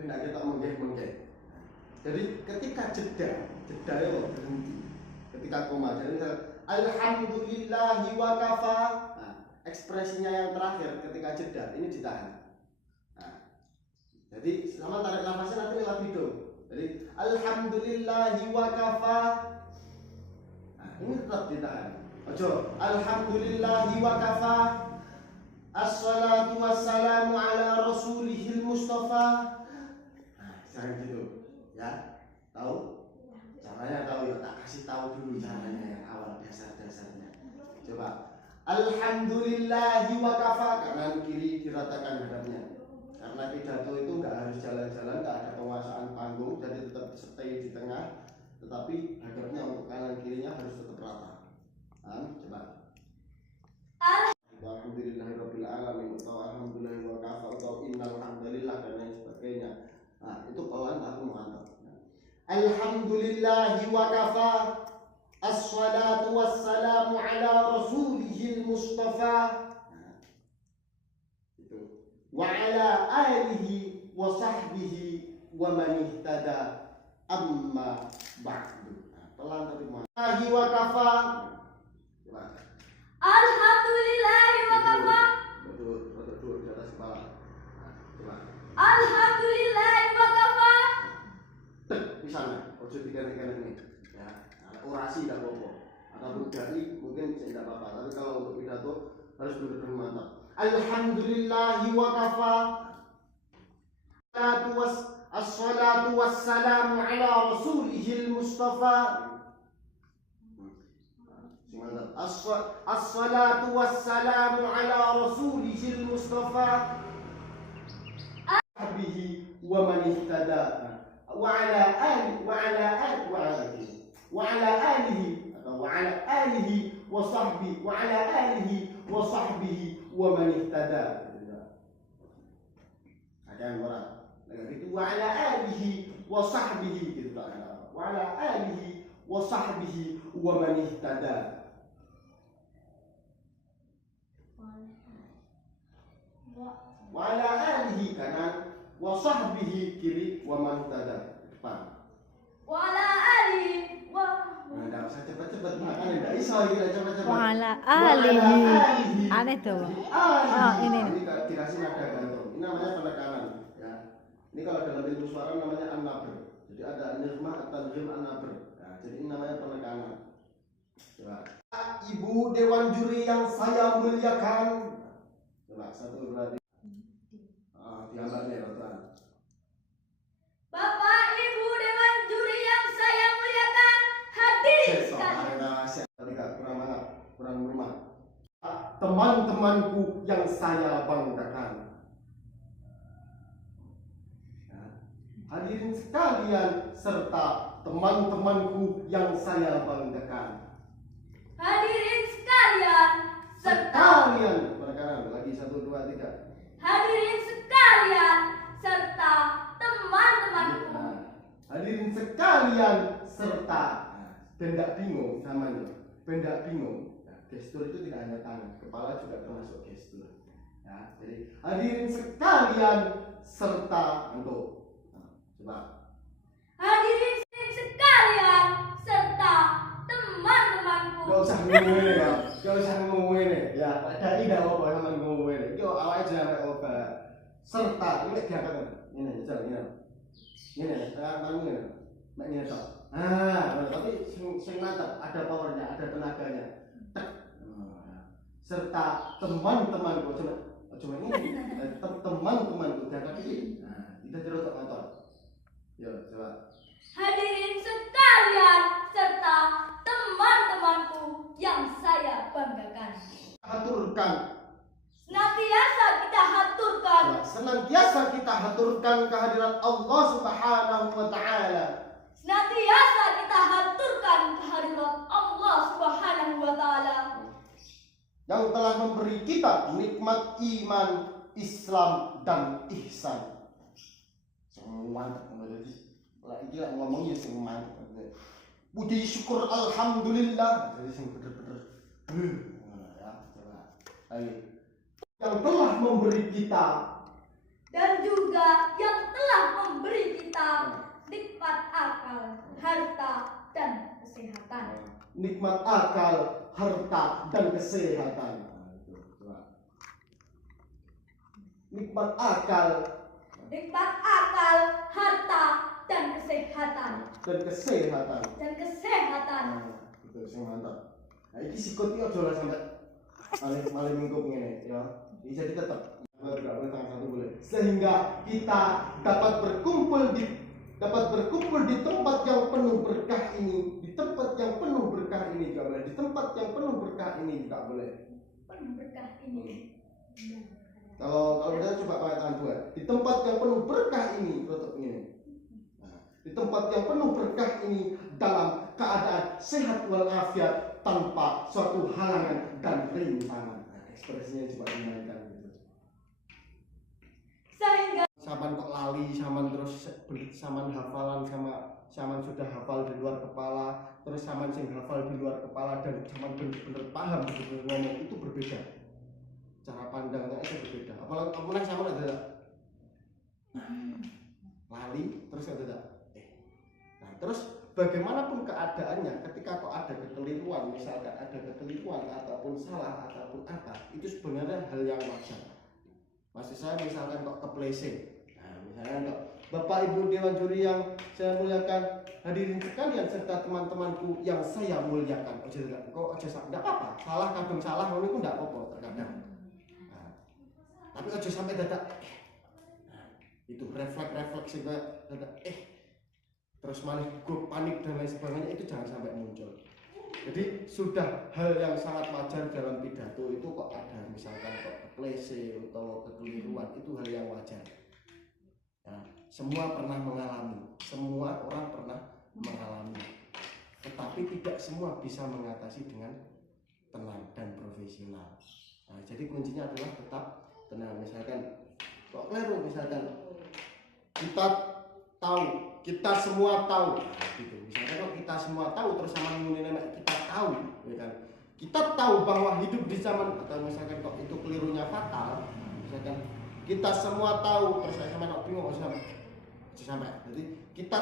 Tidak kita menggeh. Jadi ketika jeda itu berhenti. Ketika koma, jadi alhamdulillahi wa kafa. Nah, ekspresinya yang terakhir ketika jeda ini ditahan. Nah, jadi sama tarik nafasnya nanti lewat hidung. Jadi alhamdulillahi wa kafa. Nah, ini tetap ditahan. Ojo, alhamdulillahi wa kafa. Assalatu wassalamu ala rasulihil mustafa. Nah, jangan gitu. Ya, tahu? Caranya tahu ya, tak kasih tahu dulu caranya yang awal dasar-dasarnya. Coba. Alhamdulillahi wa kafa. Kanan kiri diratakan hadapnya. Karena pidato itu nggak harus jalan-jalan, nggak ada penguasaan panggung, jadi tetap stay di tengah. Tetapi hadapnya untuk kanan kirinya harus tetap rata. Coba. Alhamdulillahirabbil alamin atau alhamdulillahi wa kafa atau innal hamdalillah dan lain sebagainya. Nah, itu bawaan aku mantap. Alhamdulillahi wa kafa. Assalatu wassalamu ala rasulihil mustafa. Nah, itu. Wa ala alihi wa sahbihi wa man ihtada amma ba'du. Nah, pelan tapi mantap. Wa kafa. Alhamdulillahi wa kafa. Betul, di atas kepala. Coba. Alhamdulillahi wa kafa. Misalnya, ojo dikanan-kanan ini. Ya, orasi tidak apa-apa. Ataupun dai mungkin tidak apa-apa. Tapi kalau untuk pidato harus benar-benar mantap. Alhamdulillahi wa kafa. Assalatu wassalamu ala rasulihil mustafa. Assalatu wassalamu ala rasulihil mustafa bihi wa man ihtada wa ala alihi wa ala alihi wa ala alihi wa ala alihi wa sahbihi wa ala alihi wa sahbihi wa man ihtada. Ada yang orang itu wa ala alihi wa sahbihi gitu tak ada. Wa ala alihi wa sahbihi wa man ihtada. Wa ala alihi kanan, wa sahbihi kiri, wa man ihtada depan. Wa ala alihi wa. Nah, enggak usah cepat-cepat makan, enggak iso iki cepat-cepat. Wa ala alihi. Aneh tuh. Ini. Ini dikasih nada gantung. Ini namanya penekanan, ya. Ini kalau dalam ilmu suara namanya an-nabr. Jadi ada nirmah atau nirm an-nabr. Nah, jadi ini namanya penekanan. Coba. Ibu dewan juri yang saya muliakan. Coba 1 2 3. Diambilnya Rotan. Bapak Ibu Dewan Juri yang saya muliakan, hadirin sekalian. Kurang rumah. Teman-temanku yang saya banggakan. Hadirin sekalian serta teman-temanku yang saya banggakan. Hadirin sekalian serta Penekanan lagi 1 2 3. Hadirin sekalian serta teman-temanku. Hadirin sekalian serta dan tidak bingung namanya. Tidak bingung. Nah, gestur itu tidak hanya tangan, kepala juga termasuk gestur. Ya, jadi hadirin sekalian serta untuk. Coba. Hadirin sekalian serta teman-temanku. Gak usah ngomong ini ya. Gak usah ngomong ini. Ya, tadi tidak apa-apa sama ngomong ini. Itu awalnya jangan apa. Serta ini diangkat. Ini jalan ini. Ini setengah tangan ini. Mbak ini tak. Tapi sing mantap, ada powernya, ada tenaganya. Tek. Serta teman-temanku. Coba ini. Teman-temanku diangkat ini. Nah, kita cerotok motor. Yo, coba. Hadirin sekalian serta teman-temanku yang saya banggakan. Haturkan. Senantiasa kita haturkan kehadirat Allah Subhanahu wa taala. Senantiasa kita haturkan kehadirat Allah Subhanahu wa taala Yang telah memberi kita nikmat iman, Islam dan ihsan. Semua lagi ngomongnya semua. Puji syukur alhamdulillah. Jadi sing bener-bener. Ya, coba. Ayo. Yang telah memberi kita dan juga yang telah kesehatan. Nikmat akal, harta, dan kesehatan. Nah, itu, coba. Nikmat akal Nikmat akal, harta, dan kesehatan. dan kesehatan. Dan kesehatan. Nah, itu sing mantap. Nah, ini sikut iki aja lah sampai malam minggu ngene ya. Ini jadi tetap enggak boleh tanggal 1 boleh. Sehingga kita dapat berkumpul di tempat yang penuh berkah ini, di tempat yang penuh berkah ini juga boleh, di tempat yang penuh berkah ini juga boleh. Penuh berkah ini. Kalau kita coba pakai tangan dua, di tempat yang penuh berkah ini, tutup ini. Nah, di tempat yang penuh berkah ini dalam keadaan sehat walafiat tanpa suatu halangan dan rintangan. Nah, ekspresinya coba dimainkan gitu. Sehingga Saman kok lali, saman terus saman hafalan saman sudah hafal di luar kepala, terus saman sing hafal di luar kepala dan saman benar-benar paham benar-benar ngomong itu berbeda. Cara pandangnya itu berbeda. Apalagi sama ada lali terus ada nah terus bagaimanapun keadaannya ketika kok ada kekeliruan, misalkan ada kekeliruan ataupun salah ataupun apa, itu sebenarnya hal yang wajar. Maksud saya misalkan kok kepleset, nah misalkan kok Bapak Ibu Dewan Juri yang saya muliakan, hadirin sekalian serta teman-temanku yang saya muliakan, kok enggak apa-apa, salah kadang salah ngono iku enggak apa-apa terkadang. Tapi aja sampai dadak itu refleks juga dadak terus malah panik dan lain sebagainya, itu jangan sampai muncul. Jadi sudah hal yang sangat wajar dalam pidato itu kok ada misalkan kok keplese atau kekeliruan, itu hal yang wajar. Nah, semua pernah mengalami, semua orang pernah mengalami, tetapi tidak semua bisa mengatasi dengan tenang dan profesional. Nah, jadi kuncinya adalah tetap tenang. Misalkan kok keliru, misalkan kita semua tahu gitu. Misalkan kok kita semua tahu terus sama nenek kita tahu ya kan, kita tahu bahwa hidup di zaman, atau misalkan kok itu kelirunya fatal, misalkan kita semua tahu terus sama bingung sampai jadi kita